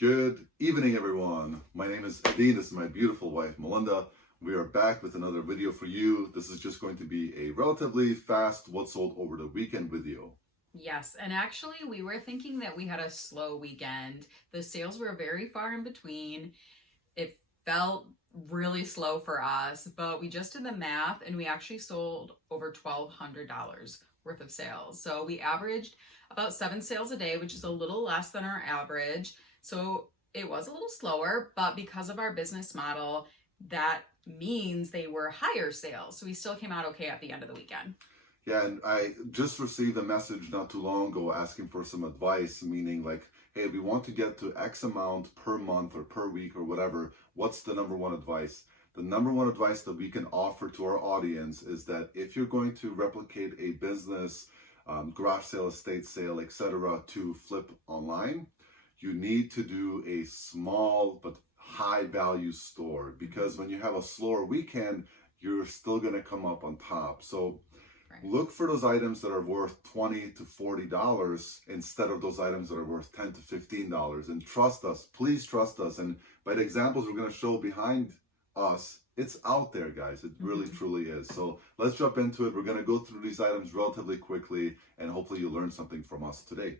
Good evening, everyone. My name is Eddie. This is my beautiful wife, Melinda. We are back with another video for you. This is just going to be a relatively fast what sold over the weekend video. Yes, and actually we were thinking that we had a slow weekend. The sales were very far in between. It felt really slow for us, but we just did the math and we actually sold over $1,200 worth of sales. So we averaged about 7 sales a day, which is a little less than our average. So it was a little slower, but because of our business model, that means they were higher sales. So we still came out okay at the end of the weekend. Yeah, and I just received a message not too long ago asking for some advice, meaning like, hey, we want to get to X amount per month or per week or whatever. What's the number one advice? The number one advice that we can offer to our audience is that if you're going to replicate a business, garage sale, estate sale, etc., to flip online, you need to do a small but high value store, because when you have a slower weekend, you're still going to come up on top. So look for those items that are worth $20 to $40 instead of those items that are worth $10 to $15. And trust us, please trust us. And by the examples we're going to show behind us, it's out there, guys. It really truly is. So let's jump into it. We're going to go through these items relatively quickly, and hopefully you learn something from us today.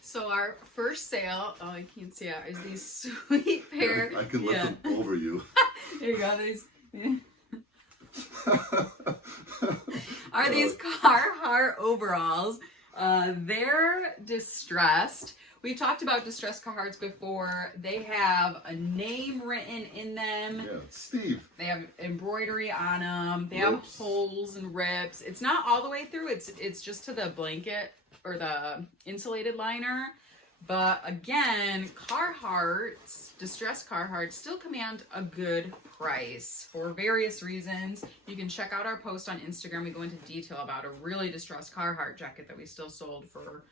So our first sale, oh, I can't see it, is these sweet pair. I can lift them over you. There you go. These are these Carhartt overalls. They're distressed. We talked about distressed Carhartts before. They have a name written in them. Yeah, Steve. They have embroidery on them. They have holes and rips. It's not all the way through. It's just to the blanket or the insulated liner. But again, Carhartts, distressed Carhartts, still command a good price for various reasons. You can check out our post on Instagram. We go into detail about a really distressed Carhartt jacket that we still sold for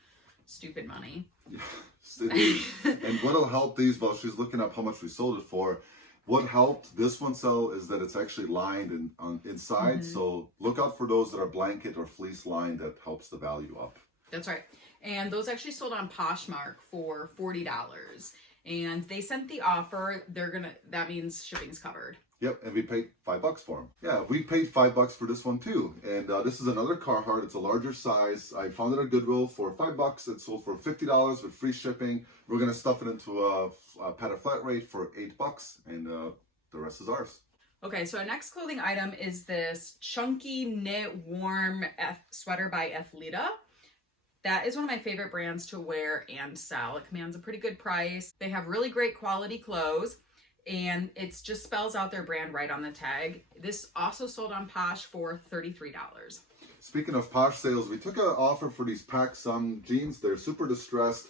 stupid money. Yeah. And what'll help these, while she's looking up how much we sold it for, what helped this one sell is that it's actually lined inside. So look out for those that are blanket or fleece lined. That helps the value up. That's right. And those actually sold on Poshmark for $40. And they sent the offer. That means shipping's covered. Yep, and we paid $5 for them. Yeah, we paid $5 for this one too. And this is another Carhartt. It's a larger size. I found it at Goodwill for $5. It sold for $50 with free shipping. We're gonna stuff it into a padded flat rate for $8, and the rest is ours. Okay, so our next clothing item is this chunky knit warm sweater by Athleta. That is one of my favorite brands to wear and sell. It commands a pretty good price. They have really great quality clothes, and it just spells out their brand right on the tag. This also sold on Posh for $33. Speaking of Posh sales, we took an offer for these Pac Sun jeans. They're super distressed.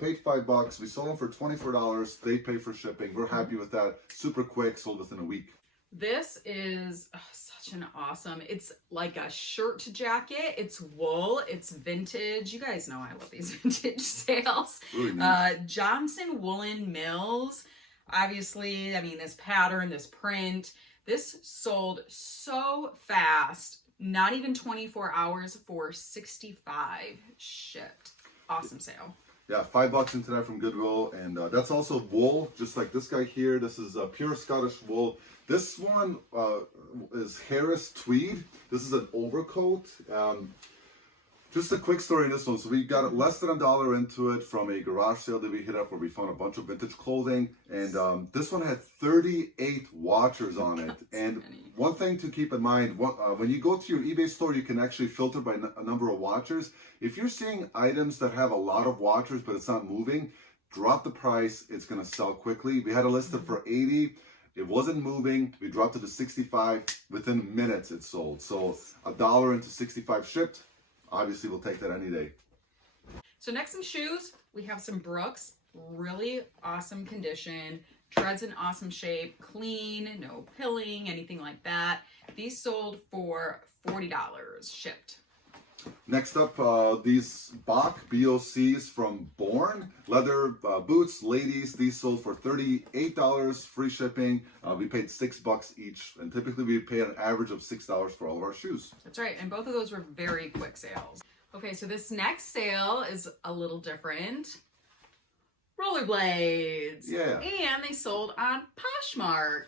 Paid $5. We sold them for $24. They pay for shipping. We're happy with that. Super quick, sold within a week. This is such an awesome, it's like a shirt jacket. It's wool, it's vintage. You guys know I love these vintage sales. Really Johnson Woolen Mills. Obviously, I mean, this pattern, this print, this sold so fast. Not even 24 hours for $65 shipped. Awesome sale. Yeah, $5 into that from Goodwill, and that's also wool, just like this guy here. This is pure Scottish wool. This one is Harris tweed. This is an overcoat. Just a quick story in this one. So we got less than $1 into it from a garage sale that we hit up where we found a bunch of vintage clothing. And this one had 38 watchers on it. And one thing to keep in mind, when you go to your eBay store, you can actually filter by a number of watchers. If you're seeing items that have a lot of watchers, but it's not moving, drop the price. It's going to sell quickly. We had a listed for 80. It wasn't moving. We dropped it to 65. Within minutes, it sold. So $1 into 65 shipped. Obviously, we'll take that any day. So next in shoes, we have some Brooks. Really awesome condition. Treads in awesome shape. Clean, no pilling, anything like that. These sold for $40 shipped. Next up, these BOCs from Born leather boots, ladies. These sold for $38, free shipping. We paid $6 each, and typically we pay an average of $6 for all of our shoes. That's right, and both of those were very quick sales. Okay, so this next sale is a little different. Rollerblades. Yeah. And they sold on Poshmark.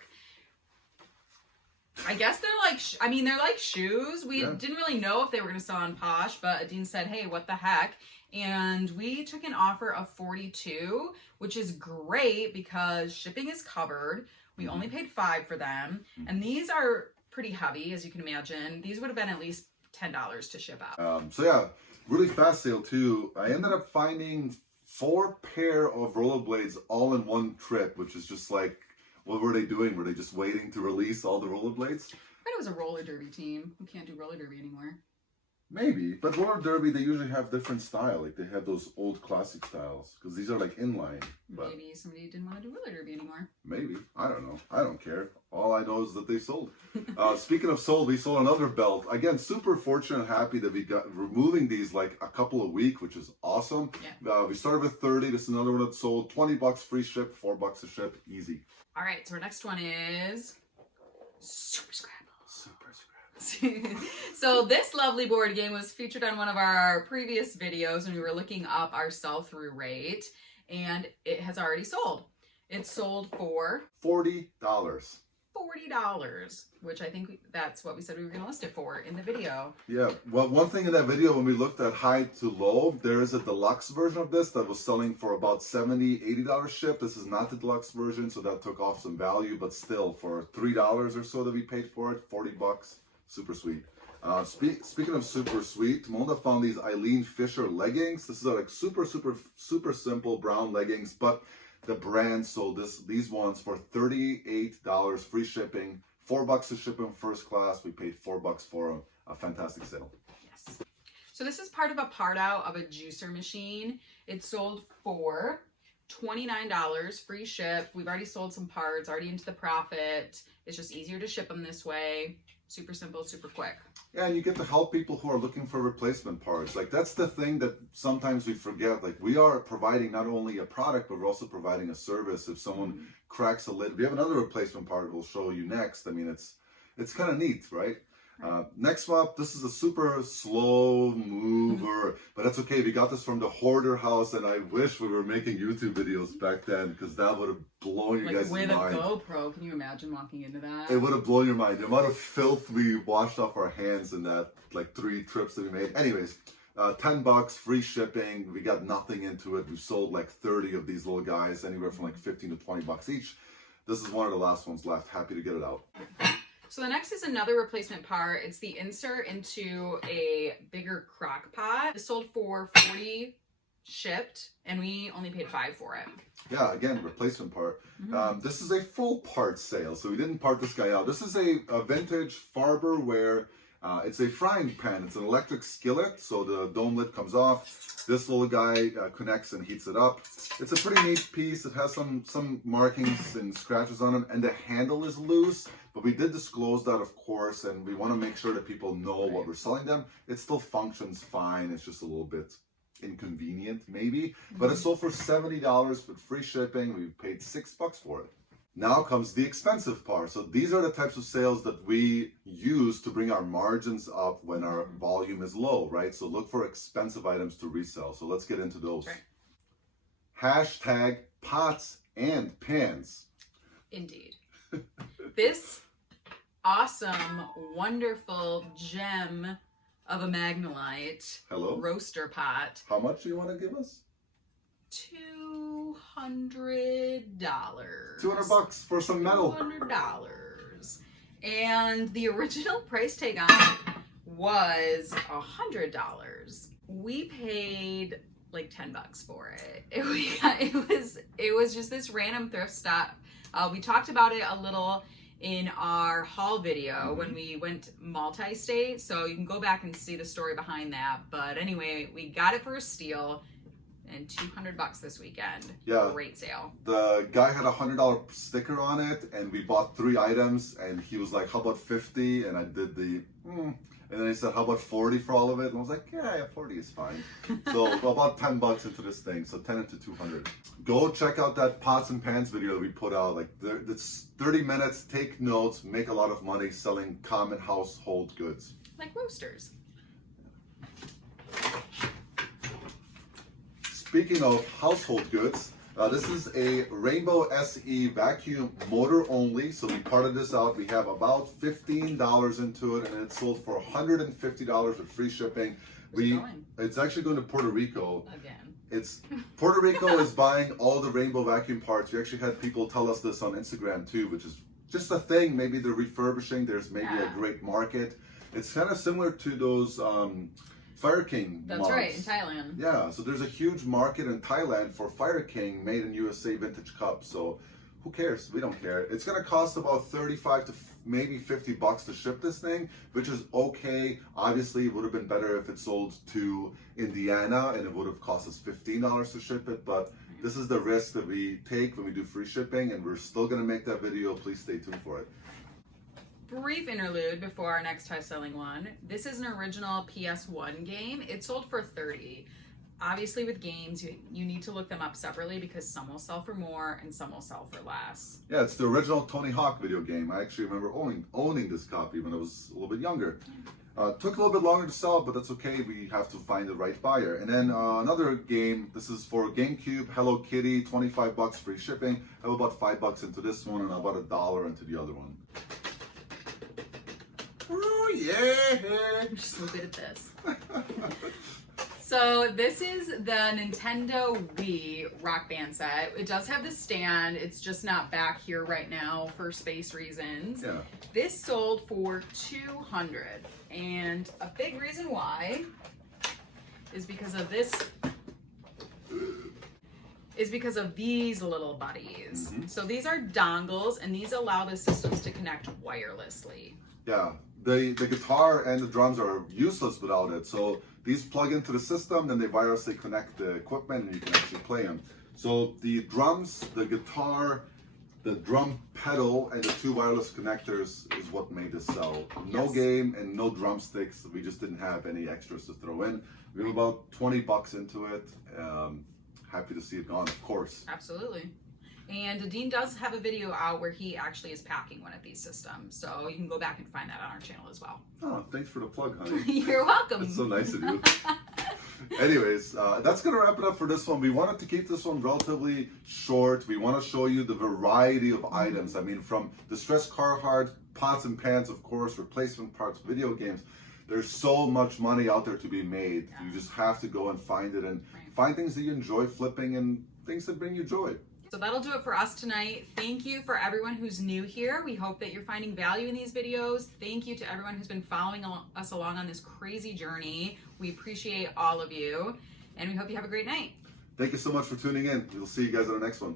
I guess they're like, they're like shoes. We didn't really know if they were going to sell on Posh, but Adine said, hey, what the heck? And we took an offer of $42, which is great because shipping is covered. We only paid $5 for them. And these are pretty heavy, as you can imagine. These would have been at least $10 to ship out. So yeah, really fast sale too. I ended up finding 4 pair of rollerblades all in one trip, which is just like, what were they doing? Were they just waiting to release all the rollerblades? But it was a roller derby team. We can't do roller derby anymore. Maybe, but roller derby, they usually have different style. Like they have those old classic styles because these are like inline. Maybe somebody didn't want to do roller derby anymore. Maybe. I don't know. I don't care. All I know is that they sold. Speaking of sold, we sold another belt. Again, super fortunate and happy that we're moving these like a couple a week, which is awesome. Yeah. We started with 30. This is another one that sold. $20 free ship, $4 to ship. Easy. All right, so our next one is Super Scrabble. So this lovely board game was featured on one of our previous videos when we were looking up our sell-through rate, and it has already sold. It sold for $40. $40, which I think that's what we said we were going to list it for in the video. Yeah, well, one thing in that video when we looked at high to low, there is a deluxe version of this that was selling for about $70, $80 ship. This is not the deluxe version, so that took off some value, but still for $3 or so that we paid for it, $40, super sweet. Speaking of super sweet, Mona found these Eileen Fisher leggings. This is like super simple brown leggings, but the brand sold these ones for $38, free shipping, $4 to ship them first class. We paid $4 for them. A fantastic sale. Yes. So this is part of a part out of a juicer machine. It sold for $29, free ship. We've already sold some parts, already into the profit. It's just easier to ship them this way. Super simple, super quick. Yeah, and you get to help people who are looking for replacement parts. Like that's the thing that sometimes we forget. Like we are providing not only a product, but we're also providing a service. If someone cracks a lid, we have another replacement part we'll show you next. I mean, it's kind of neat, right? Next up, this is a super slow mover, but that's okay. We got this from the Hoarder House, and I wish we were making YouTube videos back then because that would have blown you guys' mind. With a GoPro, can you imagine walking into that? It would have blown your mind. The amount of filth we washed off our hands in that like 3 trips that we made. Anyways, $10, free shipping. We got nothing into it. We sold like 30 of these little guys, anywhere from like 15 to $20 each. This is one of the last ones left. Happy to get it out. So the next is another replacement part. It's the insert into a bigger crock pot. It sold for $40 shipped, and we only paid $5 for it. Yeah, again, replacement part. This is a full part sale, so we didn't part this guy out. This is a vintage Farberware. It's a frying pan. It's an electric skillet, so the dome lid comes off. This little guy connects and heats it up. It's a pretty neat piece. It has some markings and scratches on it, and the handle is loose. But we did disclose that, of course, and we want to make sure that people know what we're selling them. It still functions fine. It's just a little bit inconvenient, maybe. But it sold for $70 with free shipping. We paid $6 for it. Now comes the expensive part. So these are the types of sales that we use to bring our margins up when our volume is low, right? So look for expensive items to resell. So let's get into those. Right. Hashtag pots and pans. Indeed. This awesome, wonderful gem of a Magnolite roaster pot. How much do you want to give us? $200. $200 for some metal. $200. And the original price tag on it was $100. We paid like $10 for it. It was just this random thrift stop. We talked about it a little in our haul video when we went multi-state, so you can go back and see the story behind that. But anyway, we got it for a steal, and $200 this weekend. Yeah, great sale. The guy had a $100 sticker on it, and we bought 3 items, and he was like, "How about 50?" And I did the And then they said, how about 40 for all of it? And I was like, yeah, 40 is fine. So about 10 bucks into this thing. So 10 into 200. Go check out that pots and pans video that we put out. Like, it's 30 minutes, take notes, make a lot of money selling common household goods. Like roasters. Speaking of household goods, this is a Rainbow SE vacuum motor only. So we parted this out. We have about $15 into it, and it's sold for $150 with free shipping. It's actually going to Puerto Rico. Again. Puerto Rico is buying all the Rainbow vacuum parts. We actually had people tell us this on Instagram too, which is just a thing. Maybe they're refurbishing. There's maybe a great market. It's kind of similar to those Fire King That's mugs. right, in Thailand. Yeah, so there's a huge market in Thailand for Fire King made in USA vintage cups. So who cares? We don't care. It's going to cost about 35 to maybe 50 bucks to ship this thing, which is okay. Obviously, it would have been better if it sold to Indiana and it would have cost us $15 to ship it. But this is the risk that we take when we do free shipping, and we're still going to make that video. Please stay tuned for it. Brief interlude before our next high-selling one. This is an original PS1 game. It sold for $30. Obviously, with games, you need to look them up separately because some will sell for more and some will sell for less. Yeah, it's the original Tony Hawk video game. I actually remember owning this copy when I was a little bit younger. Took a little bit longer to sell, but that's okay. We have to find the right buyer. And then another game. This is for GameCube, Hello Kitty, 25 bucks free shipping. I have about 5 bucks into this one and about $1 into the other one. Oh yeah! I'm just so good at this. So this is the Nintendo Wii Rock Band set. It does have the stand. It's just not back here right now for space reasons. Yeah. This sold for $200, and a big reason why is because of this. Is because of these little buddies. Mm-hmm. So these are dongles, and these allow the systems to connect wirelessly. Yeah, the guitar and the drums are useless without it. So these plug into the system, then they wirelessly connect the equipment, and you can actually play them. So the drums, the guitar, the drum pedal, and the 2 wireless connectors is what made this sell. No game and no drumsticks. We just didn't have any extras to throw in. We have about 20 bucks into it. Happy to see it gone, of course. Absolutely. And Dean does have a video out where he actually is packing one of these systems. So you can go back and find that on our channel as well. Oh, thanks for the plug, honey. You're welcome. That's so nice of you. Anyways, that's going to wrap it up for this one. We wanted to keep this one relatively short. We want to show you the variety of items. I mean, from distressed Carhartt, pots and pans, of course, replacement parts, video games. There's so much money out there to be made. You just have to go and find it and find things that you enjoy flipping and things that bring you joy. So that'll do it for us tonight. Thank you for everyone who's new here. We hope that you're finding value in these videos. Thank you to everyone who's been following us along on this crazy journey. We appreciate all of you, and we hope you have a great night. Thank you so much for tuning in. We'll see you guys on the next one.